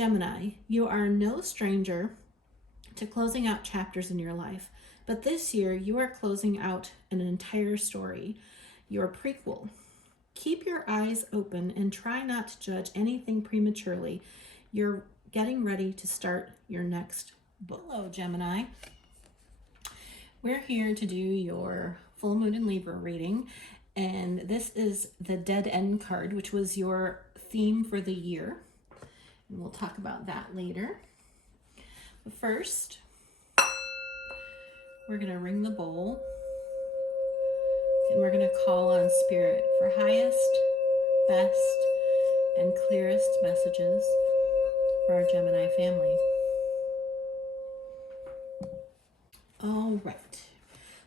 Gemini, you are no stranger to closing out chapters in your life, but this year you are closing out an entire story, your prequel. Keep your eyes open and try not to judge anything prematurely. You're getting ready to start your next book. Hello, Gemini. We're here to do your full moon in Libra reading, and this is the dead end card, which was your theme for the year. And we'll talk about that later. But first, we're going to ring the bowl, and we're going to call on Spirit for highest, best, and clearest messages for our Gemini family. All right.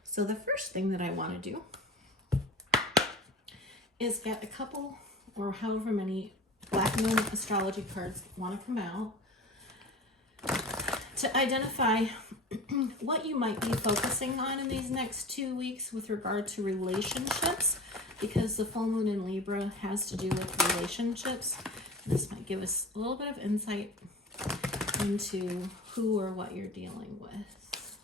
So the first thing that I want to do is get a couple or however many Black Moon astrology cards want to come out to identify what you might be focusing on in these next 2 weeks with regard to relationships, because the full moon in Libra has to do with relationships. This might give us a little bit of insight into who or what you're dealing with.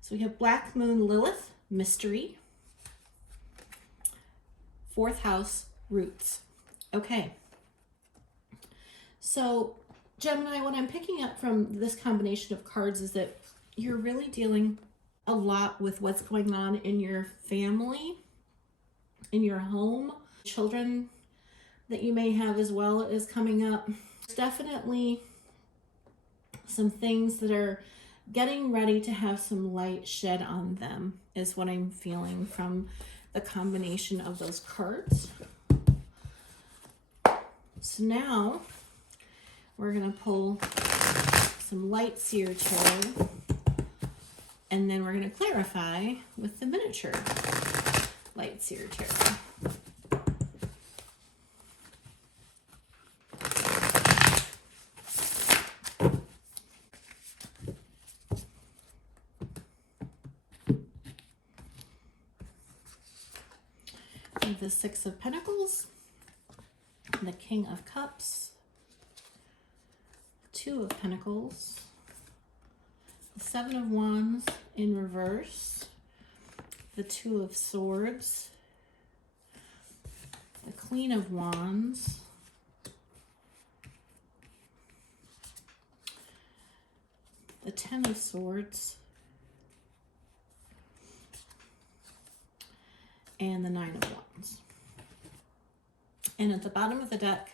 So we have Black Moon Lilith, mystery. 4th house, roots. Okay. So, Gemini, what I'm picking up from this combination of cards is that you're really dealing a lot with what's going on in your family, in your home, children that you may have as well is coming up. There's definitely some things that are getting ready to have some light shed on them is what I'm feeling from the combination of those cards. So now we're going to pull some light seer tarot, and then we're going to clarify with the miniature light seer tarot. The 6 of Pentacles, the King of Cups, 2 of Pentacles, the 7 of Wands in reverse, the 2 of Swords, the Queen of Wands, the 10 of Swords, and the 9 of Wands. And at the bottom of the deck,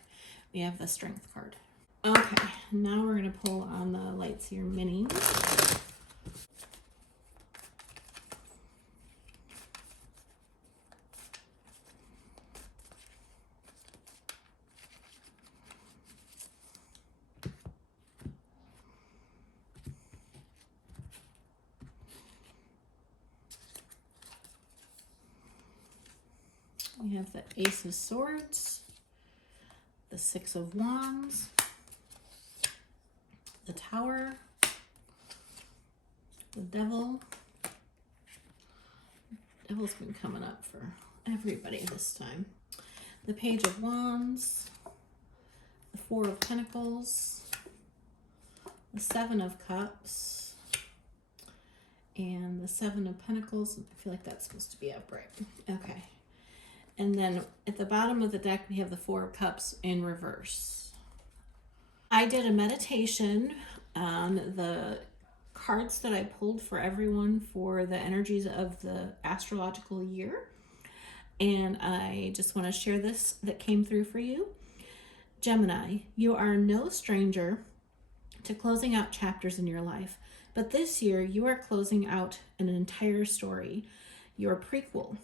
we have the Strength card. Okay, now we're going to pull on the Light Seer Minis. We have the Ace of Swords, the 6 of Wands, the Tower, the Devil. Devil's been coming up for everybody this time. The Page of Wands, the 4 of Pentacles, the 7 of Cups, and the 7 of Pentacles. I feel like that's supposed to be upright. Okay. And then at the bottom of the deck, we have the 4 of Cups in reverse. I did a meditation on the cards that I pulled for everyone for the energies of the astrological year. And I just want to share this that came through for you. Gemini, you are no stranger to closing out chapters in your life, but this year you are closing out an entire story, your prequel.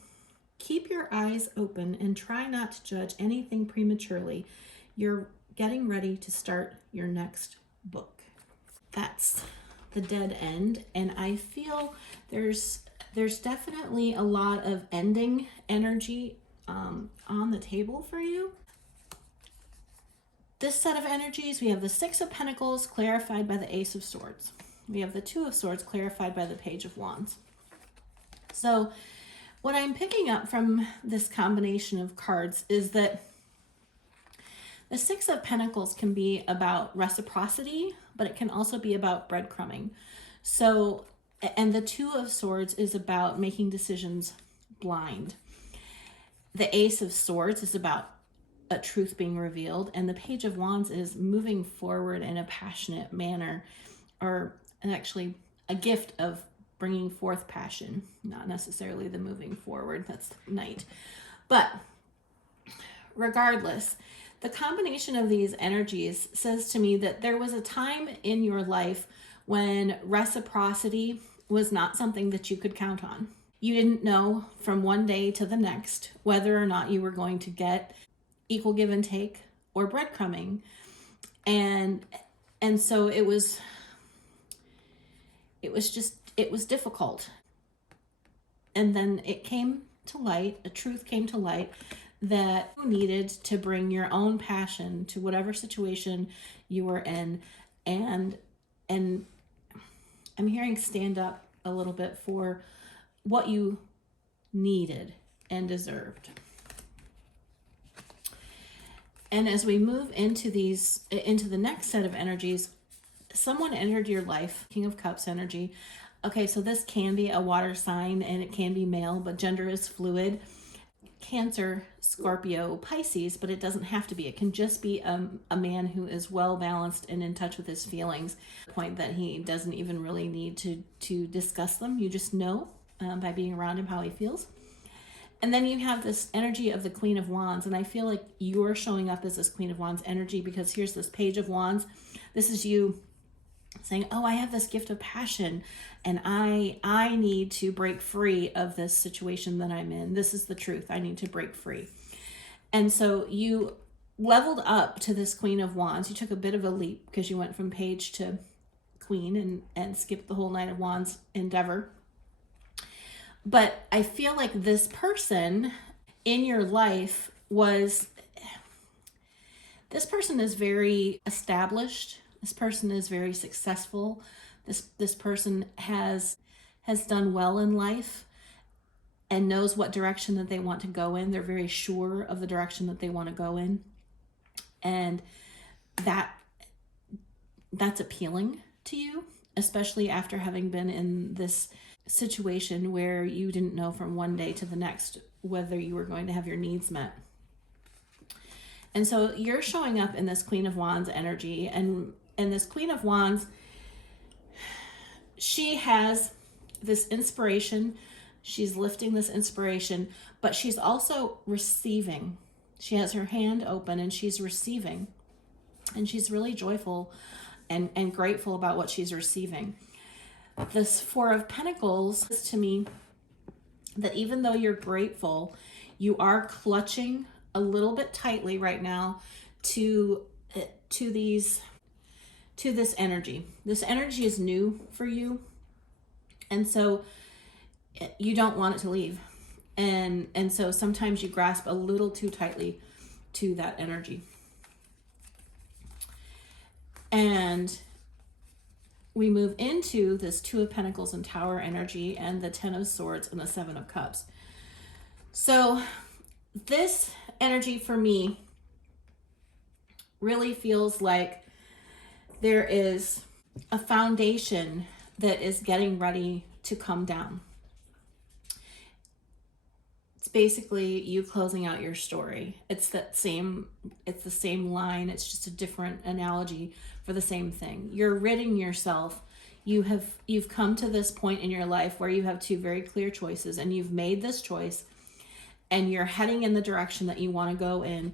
Keep your eyes open and try not to judge anything prematurely. You're getting ready to start your next book. That's the dead end, and I feel there's definitely a lot of ending energy on the table for you. This set of energies, we have the 6 of Pentacles clarified by the Ace of Swords. We have the 2 of Swords clarified by the Page of Wands. So What I'm picking up from this combination of cards is that the Six of Pentacles can be about reciprocity, but it can also be about breadcrumbing. So, and the Two of Swords is about making decisions blind. The Ace of Swords is about a truth being revealed, and the Page of Wands is moving forward in a passionate manner, or actually a gift of bringing forth passion, not necessarily the moving forward. That's Knight. But regardless, the combination of these energies says to me that there was a time in your life when reciprocity was not something that you could count on. You didn't know from one day to the next whether or not you were going to get equal give and take or breadcrumbing. And so it was difficult. And then it came to light, a truth came to light that you needed to bring your own passion to whatever situation you were in. And I'm hearing stand up a little bit for what you needed and deserved. And as we move into the next set of energies, someone entered your life, King of Cups energy. Okay, so this can be a water sign and it can be male, but gender is fluid. Cancer, Scorpio, Pisces, but it doesn't have to be. It can just be a man who is well balanced and in touch with his feelings, to the point that he doesn't even really need to discuss them. You just know by being around him how he feels. And then you have this energy of the Queen of Wands, and I feel like you're showing up as this Queen of Wands energy, because here's this Page of Wands. This is you saying, oh, I have this gift of passion and I need to break free of this situation that I'm in. This is the truth. I need to break free. And so you leveled up to this Queen of Wands. You took a bit of a leap because you went from Page to Queen and skipped the whole Knight of Wands endeavor. But I feel like this person in your life this person is very established. This person is very successful. This person has done well in life and knows what direction that they want to go in. They're very sure of the direction that they want to go in. And that's appealing to you, especially after having been in this situation where you didn't know from one day to the next whether you were going to have your needs met. And so you're showing up in this Queen of Wands energy, and this Queen of Wands, she has this inspiration. She's lifting this inspiration, but she's also receiving. She has her hand open and she's receiving, and she's really joyful and grateful about what she's receiving. This Four of Pentacles says to me that even though you're grateful, you are clutching a little bit tightly right now to this energy. This energy is new for you, and so you don't want it to leave. And so sometimes you grasp a little too tightly to that energy. And we move into this Two of Pentacles and Tower energy, and the Ten of Swords and the Seven of Cups. So this energy for me really feels like there is a foundation that is getting ready to come down. It's basically you closing out your story. It's the same line. It's just a different analogy for the same thing. You're ridding yourself. You've come to this point in your life where you have two very clear choices, and you've made this choice and you're heading in the direction that you want to go in,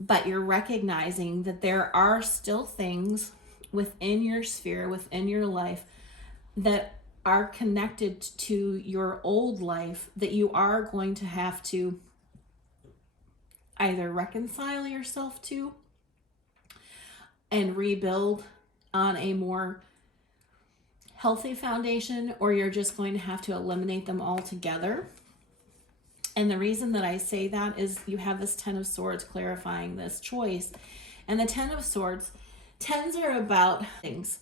but you're recognizing that there are still things within your sphere, within your life, that are connected to your old life that you are going to have to either reconcile yourself to and rebuild on a more healthy foundation, or you're just going to have to eliminate them altogether. And the reason that I say that is you have this Ten of Swords clarifying this choice. And the Ten of Swords, tens are about things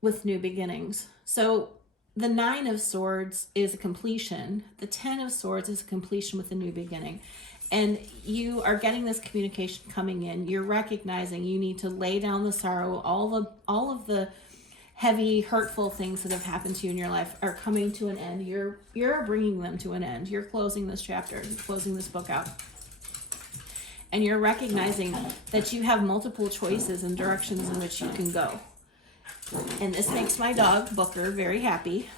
with new beginnings. So the Nine of Swords is a completion. The Ten of Swords is a completion with a new beginning. And you are getting this communication coming in. You're recognizing you need to lay down the sorrow. All of the heavy, hurtful things that have happened to you in your life are coming to an end. You're bringing them to an end. You're closing this chapter, closing this book out. And you're recognizing that you have multiple choices and directions in which you can go. And this makes my dog, Booker, very happy.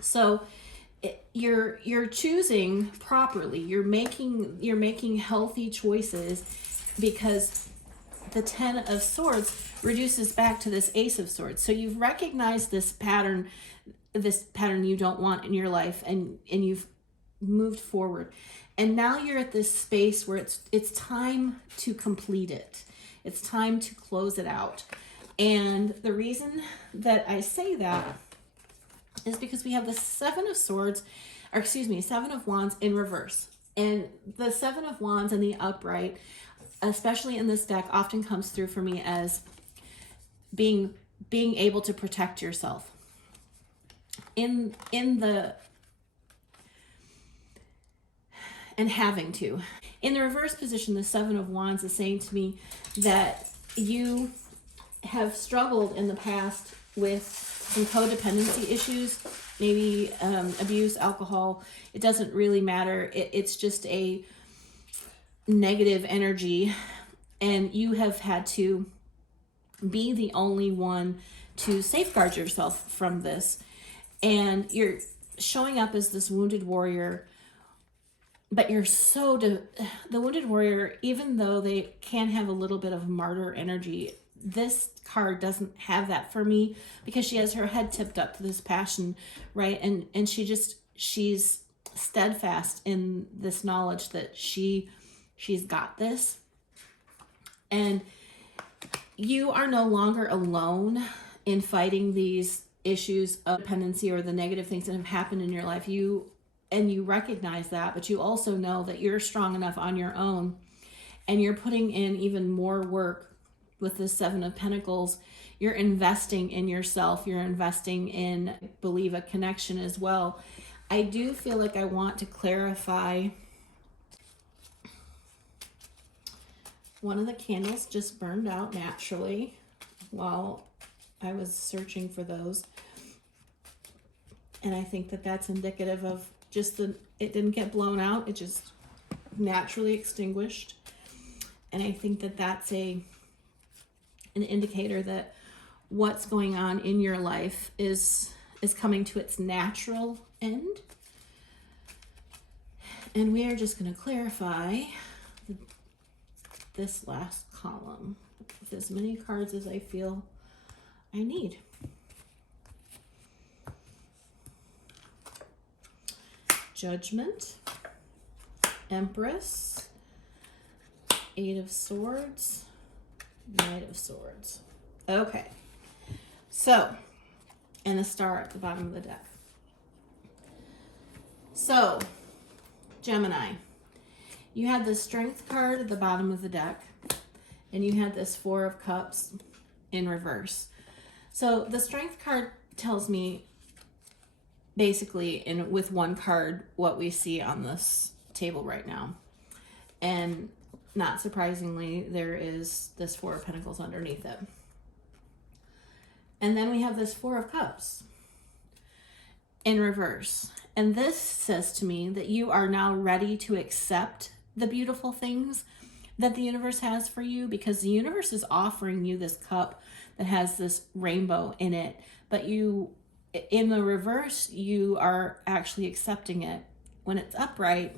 So you're choosing properly. You're making healthy choices, because the Ten of Swords reduces back to this Ace of Swords. So you've recognized this pattern you don't want in your life, and you've moved forward. And now you're at this space where it's time to complete it. It's time to close it out. And the reason that I say that is because we have the Seven of Wands in reverse. And the Seven of Wands in the upright, especially in this deck, often comes through for me as being able to protect yourself. And having to. In the reverse position, the Seven of Wands is saying to me that you have struggled in the past with some codependency issues, maybe abuse, alcohol. It doesn't really matter. It's just a negative energy, and you have had to be the only one to safeguard yourself from this. And you're showing up as this wounded warrior, but you're the wounded warrior, even though they can have a little bit of martyr energy, this card doesn't have that for me, because she has her head tipped up to this passion, right? And she's steadfast in this knowledge that she's got this. And you are no longer alone in fighting these issues of dependency or the negative things that have happened in your life. You recognize that, but you also know that you're strong enough on your own, and you're putting in even more work with the Seven of Pentacles. You're investing in yourself. You're investing in, I believe, a connection as well. I do feel like I want to clarify. One of the candles just burned out naturally while I was searching for those. And I think that that's indicative of just it didn't get blown out. It just naturally extinguished. And I think that that's an indicator that what's going on in your life is coming to its natural end. And we are just going to clarify this last column with as many cards as I feel I need. Judgment, Empress, Eight of Swords, Knight of Swords. Okay, so, and a star at the bottom of the deck. So, Gemini, you had the Strength card at the bottom of the deck, and you had this Four of Cups in reverse. So the Strength card tells me basically with one card what we see on this table right now. And not surprisingly, there is this Four of Pentacles underneath it. And then we have this Four of Cups in reverse. And this says to me that you are now ready to accept the beautiful things that the universe has for you, because the universe is offering you this cup that has this rainbow in it, but you, in the reverse, you are actually accepting it. When it's upright,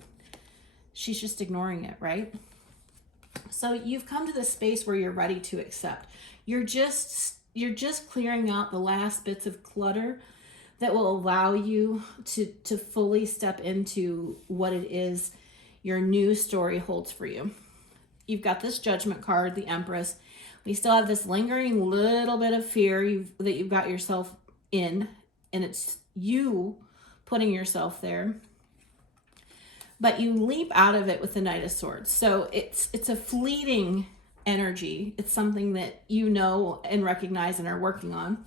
she's just ignoring it, right? So you've come to this space where you're ready to accept. You're just clearing out the last bits of clutter that will allow you to fully step into what it is your new story holds for you. You've got this Judgment card, the Empress. We still have this lingering little bit of fear that you've got yourself in, and it's you putting yourself there. But you leap out of it with the Knight of Swords. So it's a fleeting energy. It's something that you know and recognize and are working on.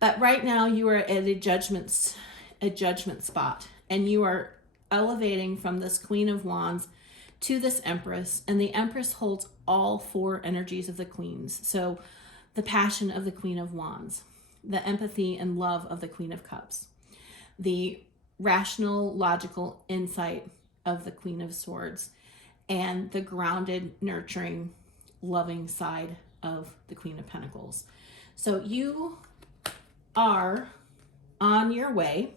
But right now you are at a judgment spot, and you are elevating from this Queen of Wands to this Empress, and the Empress holds all four energies of the Queens. So the passion of the Queen of Wands, the empathy and love of the Queen of Cups, the rational, logical insight of the Queen of Swords, and the grounded, nurturing, loving side of the Queen of Pentacles. So you are on your way.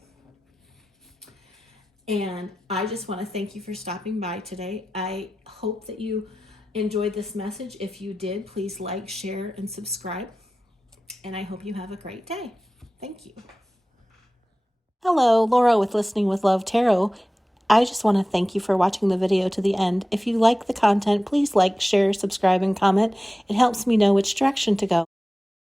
And I just want to thank you for stopping by today. I hope that you enjoyed this message. If you did, please like, share, and subscribe. And I hope you have a great day. Thank you. Hello, Laura with Listening with Love Tarot. I just want to thank you for watching the video to the end. If you like the content, please like, share, subscribe, and comment. It helps me know which direction to go.